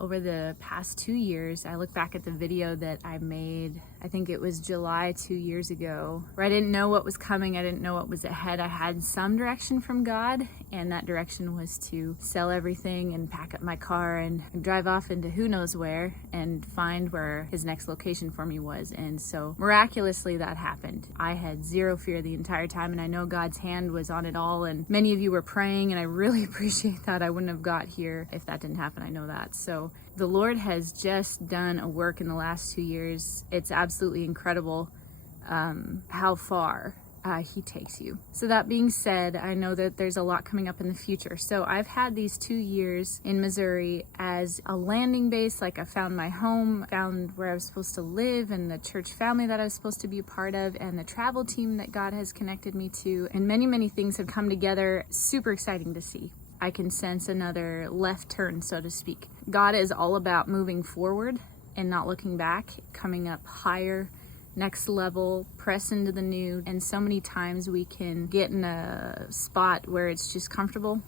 Over the past 2 years, I look back at the video that I made, I think it was July 2 years ago, where I didn't know what was coming. I didn't know what was ahead. I had some direction from God, and that direction was to sell everything and pack up my car and drive off into who knows where and find where his next location for me was. And so miraculously that happened. I had zero fear the entire time, and I know God's hand was on it all, and many of you were praying, and I really appreciate that. I wouldn't have got here if that didn't happen. I know that. So the Lord has just done a work in the last 2 years. It's absolutely incredible how far he takes you. So that being said, I know that there's a lot coming up in the future. So I've had these 2 years in Missouri as a landing base. Like I found my home, found where I was supposed to live, and the church family that I was supposed to be a part of, and the travel team that God has connected me to. And many, many things have come together. Super exciting to see. I can sense another left turn, so to speak. God is all about moving forward and not looking back, coming up higher, next level, press into the new. And so many times we can get in a spot where it's just comfortable,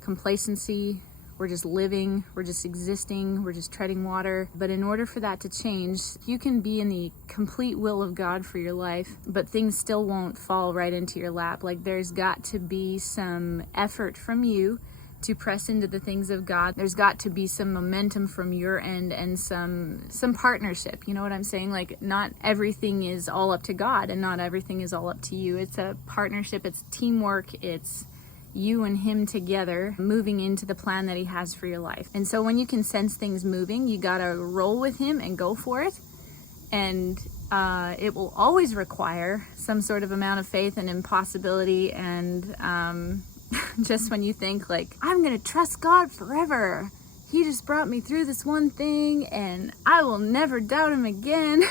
complacency, we're just living, we're just existing, we're just treading water. But in order for that to change, you can be in the complete will of God for your life, but things still won't fall right into your lap. Like there's got to be some effort from you to press into the things of God. There's got to be some momentum from your end and some partnership. You know what I'm saying? Like not everything is all up to God and not everything is all up to you. It's a partnership, it's teamwork, it's you and him together moving into the plan that he has for your life. And so when you can sense things moving, you gotta roll with him and go for it. And it will always require some sort of amount of faith and impossibility and just when you think like, I'm gonna trust God forever. He just brought me through this one thing and I will never doubt him again.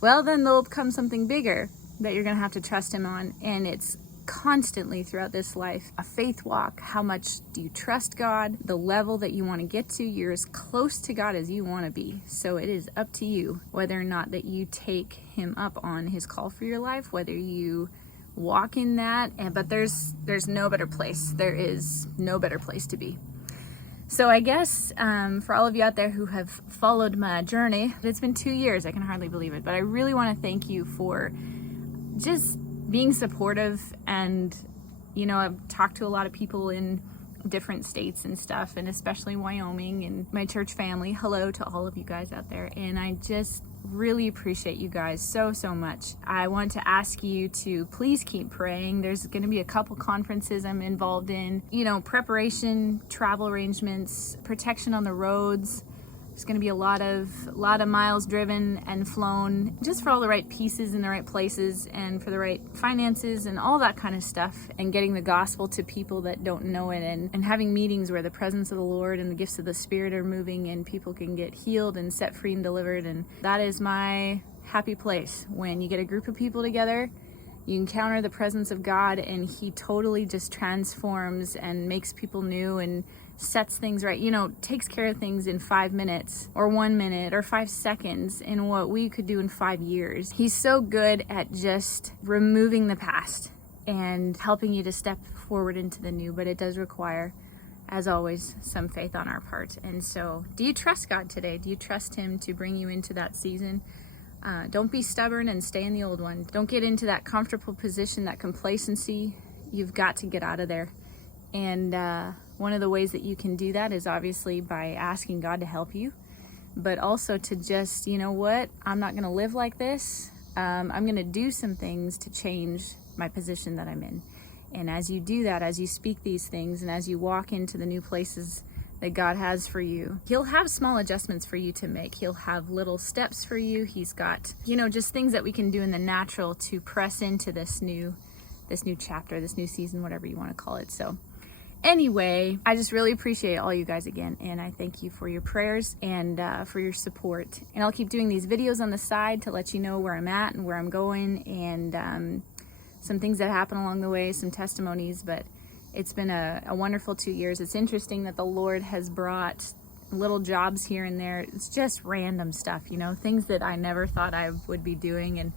Well, then there'll come something bigger that you're gonna have to trust him on. And it's constantly throughout this life, a faith walk. How much do you trust God? The level that you want to get to, you're as close to God as you want to be. So it is up to you whether or not that you take him up on his call for your life, whether you walk in that. But there's no better place. There is no better place to be. So I guess for all of you out there who have followed my journey, it's been 2 years. I can hardly believe it, but I really want to thank you for just being supportive. And you know, I've talked to a lot of people in different states and stuff, and especially Wyoming and my church family. Hello to all of you guys out there, and I just really appreciate you guys so much. I want to ask you to please keep praying. There's going to be a couple conferences I'm involved in, you know, preparation, travel arrangements, protection on the roads. There's going to be a lot of miles driven and flown just for all the right pieces in the right places and for the right finances and all that kind of stuff, and getting the gospel to people that don't know it, and having meetings where the presence of the Lord and the gifts of the Spirit are moving and people can get healed and set free and delivered. And that is my happy place. When you get a group of people together, you encounter the presence of God and he totally just transforms and makes people new and sets things right, you know, takes care of things in 5 minutes or 1 minute or 5 seconds in what we could do in 5 years. He's so good at just removing the past and helping you to step forward into the new, but it does require, as always, some faith on our part. And so, do you trust God today? Do you trust him to bring you into that season? Don't be stubborn and stay in the old one. Don't get into that comfortable position, that complacency. You've got to get out of there. And one of the ways that you can do that is obviously by asking God to help you, but also to just, you know what, I'm not going to live like this. I'm going to do some things to change my position that I'm in. And as you do that, as you speak these things, and as you walk into the new places that God has for you, he'll have small adjustments for you to make. He'll have little steps for you. He's got, you know, just things that we can do in the natural to press into this new chapter, this new season, whatever you want to call it. So anyway, I just really appreciate all you guys again, and I thank you for your prayers and for your support. And I'll keep doing these videos on the side to let you know where I'm at and where I'm going, and some things that happen along the way, some testimonies. But it's been a wonderful 2 years. It's interesting that the Lord has brought little jobs here and there. It's just random stuff, you know, things that I never thought I would be doing. And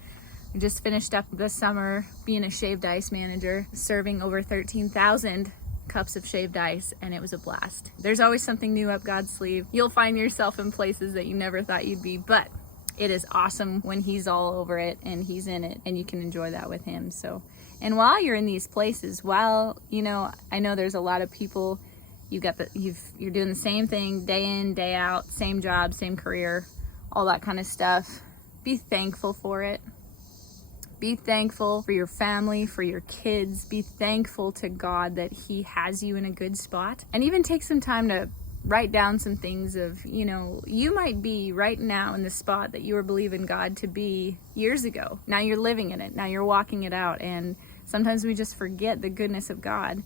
we just finished up this summer being a shaved ice manager, serving over 13,000 cups of shaved ice, and it was a blast. There's always something new up God's sleeve. You'll find yourself in places that you never thought you'd be, but it is awesome when he's all over it and he's in it, and you can enjoy that with him. So, and while you're in these places, while, you know, I know there's a lot of people, you're doing the same thing day in, day out, same job, same career, all that kind of stuff. Be thankful for it. Be thankful for your family, for your kids. Be thankful to God that he has you in a good spot. And even take some time to write down some things of, you know, you might be right now in the spot that you were believing God to be years ago. Now you're living in it. Now you're walking it out. And sometimes we just forget the goodness of God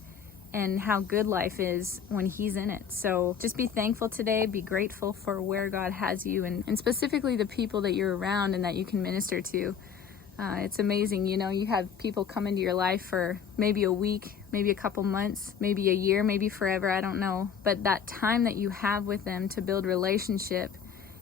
and how good life is when he's in it. So just be thankful today. Be grateful for where God has you, and specifically the people that you're around and that you can minister to. It's amazing, you know, you have people come into your life for maybe a week, maybe a couple months, maybe a year, maybe forever, I don't know. But that time that you have with them to build relationship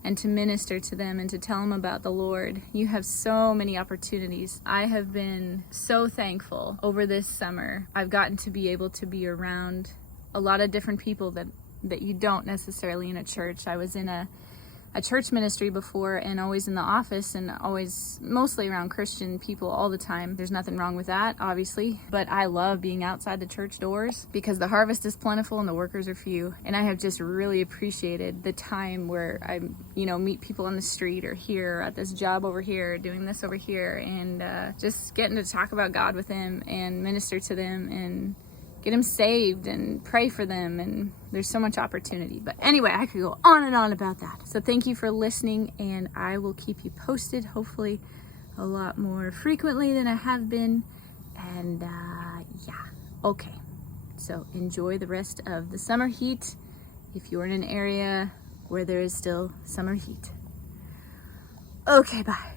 and to minister to them and to tell them about the Lord, you have so many opportunities. I have been so thankful over this summer. I've gotten to be able to be around a lot of different people that you don't necessarily in a church. I was in a church ministry before, and always in the office, and always mostly around Christian people all the time. There's nothing wrong with that, obviously, but I love being outside the church doors because the harvest is plentiful and the workers are few. And I have just really appreciated the time where I, you know, meet people on the street or here, or at this job over here, doing this over here, and just getting to talk about God with them and minister to them and get them saved and pray for them. And there's so much opportunity. But anyway, I could go on and on about that. So thank you for listening, and I will keep you posted, hopefully a lot more frequently than I have been. And yeah, okay. So enjoy the rest of the summer heat if you're in an area where there is still summer heat. Okay, bye.